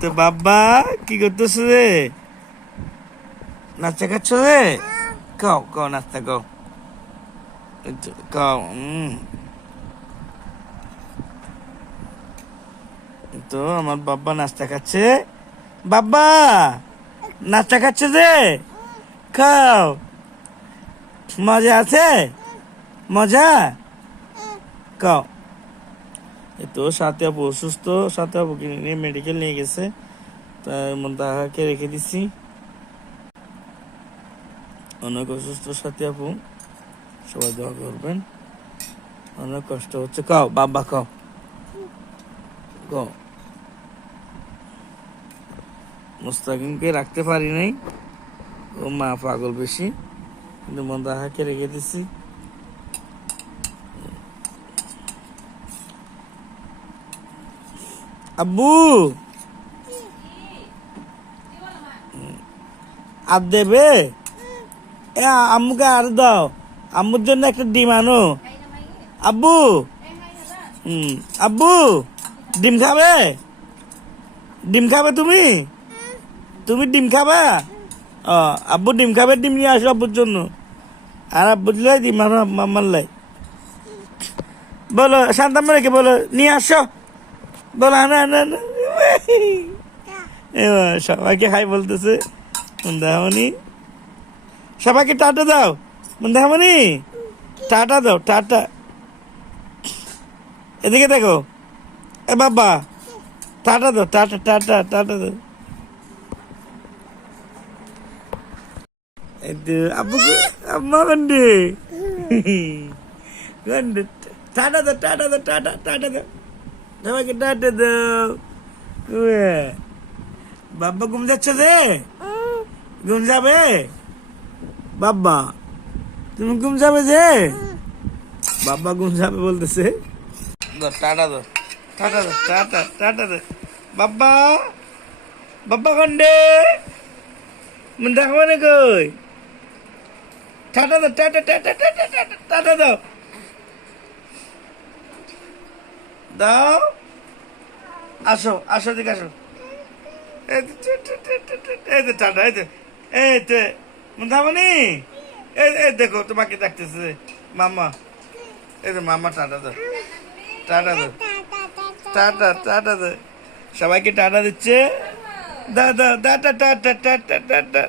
তো বাবা, কি করতেছ রে? নাস্তা খাচ্ছ রে? কাও কও নাস্তা কাও কাও। তো আমার বাবা নাস্তা খাচ্ছে। বাবা, নাস্তা খাচ্ছে যে? খাও। মজা আছে? মজা? এই তো সাথে আপু অসুস্থ, সাথে আপুকে নিয়ে মেডিকেল নিয়ে গেছে। মন্তাহাকে রেখে দিছি। অনেক অসুস্থ সাথে আপু। সবাই দোয়া করবেন। অনেক কষ্ট হচ্ছে। কাও বাবা কাও কাও মুস্তাকিমকে রাখতে পারি নাই। ও মা পাগল বেশি। কিন্তু মন্দাহাকে রেখে দিছি। আব্বু। আর দেবে? এ, আম্মুকে আর দাও। আম্মুর জন্য একটা ডিম আনো। আব্বু। আব্বু, ডিম খাবে? ডিম খাবে তুমি? তুমি ডিম খাবা? ও আব্বু ডিম খাবে, ডিম নিয়ে আসো আব্বুর জন্য। আর আব্বু দিলে ডিম আনো, মাম্মার লাই। বলো রেখে বলো, নিয়ে আসো। বলো, না না না সবাইকে হাই বলতেছে। মন্দাহামণি সবাইকে টাটা দাও। মন্দাহামণি টাটা দাও, টাটা। এদিকে দেখো। এ বাবা, টাটা দাও, টাটা টাটা টাটা দাও। আব্বু আম্মা গন্ডে। গন্ডে, টাটা দাও টাটা দাও, টাটা টাটা দাও। সবাইকে টাটা দাও। বাবা ঘুম যাচ্ছে রে ঘুম যাবে? বাবা তুমি ঘুম যাবে যে? বাবা ঘুম যাবে বলতেছে। টাটা দাও টাটা দাও টাটা টাটা কন্ডে মন দেখো না কই? টাটা দাও tata tata tata tata tata দাও দাও। আসো আসো দিকে আসো। এই তো, টু, টু, টু, টু, টু, টাটা এই তো এই তো মন্দামণি এই এই দেখো তোমাকে দেখতেছে মামা এই তো মামা টাটা দাও টাটা দাও টাটা টাটা দাও সবাইকে টাটা দিচ্ছে। দাও দাও টাটা টাটা টাটা টাটা